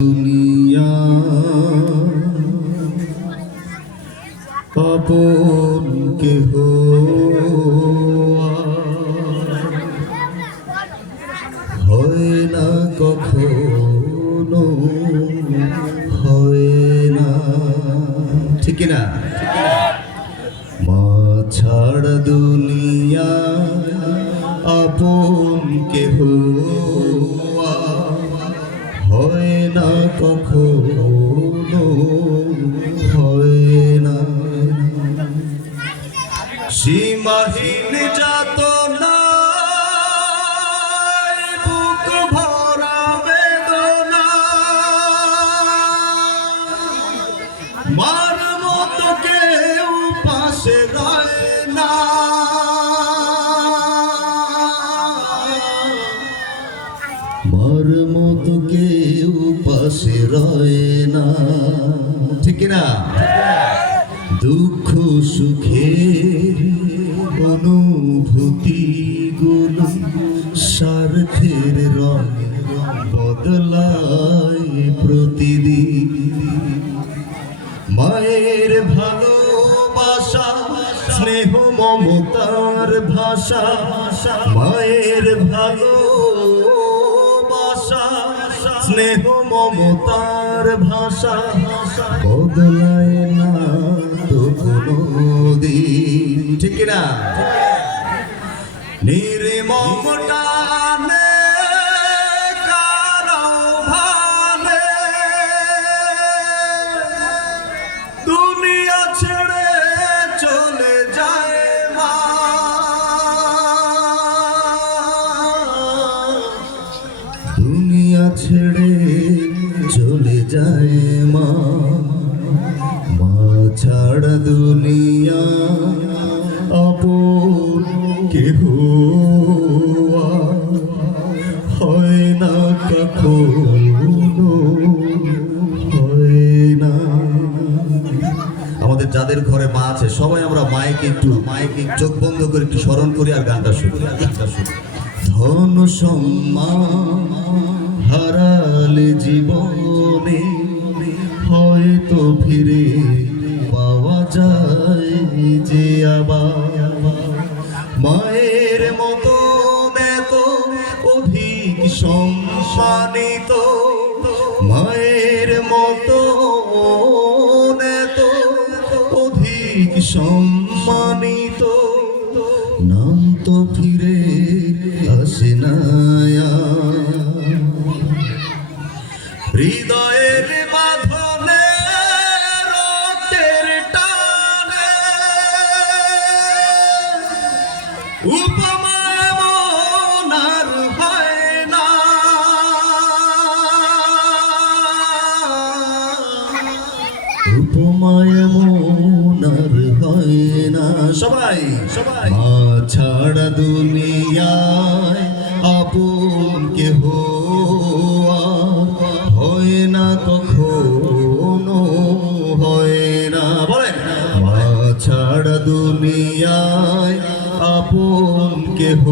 দুনিয়া আপন কেহ হয় না কখনো, হয় না, ঠিক না? মা ছাড়া দুনিয়া আপন কেহ হয় না কখনো, হয় না। সীমাহীন যাতনায় বুক ভরা বেদনা, মার মতো কেউ পাশে রয় না। মার মতো কেউ পাশে রয় না, ঠিক না? দুঃখ সুখের অনুভূতি গুলো স্বার্থের রং বদলায় প্রতিদিন। মায়ের ভালোবাসা স্নেহ মমতার ভাষা, মায়ের ভালোবাসা স্নেহ মমতার ভাষা বদলায় না তো কোনোদিন, ঠিক না? নির্মম টানে কারো ভালে দুনিয়া ছেড়ে চলে যায় মা। দুনিয়া ছেড়ে চলে যায় মা। মা ছাড়া দুনিয়া আপন কেহ হয় না কখনো, হয় না। আমাদের যাদের ঘরে মা আছে সবাই আমরা মাকে চোখ বন্ধ করে একটু স্মরণ করি আর গানটা শুনি। ধন সম্মান হারালে জীবনে হয়তো ফিরে পাওয়া যায় যে আবার। মায়ের মতো এত অধিক সম্মানিত, মায়ের মতো এত অধিক সম্মানিত নাম তো ফিরে আসে না। হৃদয়ের বাঁধনে রক্তের টানে উপমা এমন আর হয় না। উপমা এমন আর হয় না। সবাই মা ছাড়া দুনিয়ায় আপন কেহ হয় না কখনো, হয় না। বলেন মা ছাড়া দুনিয়ায় আপন কেহ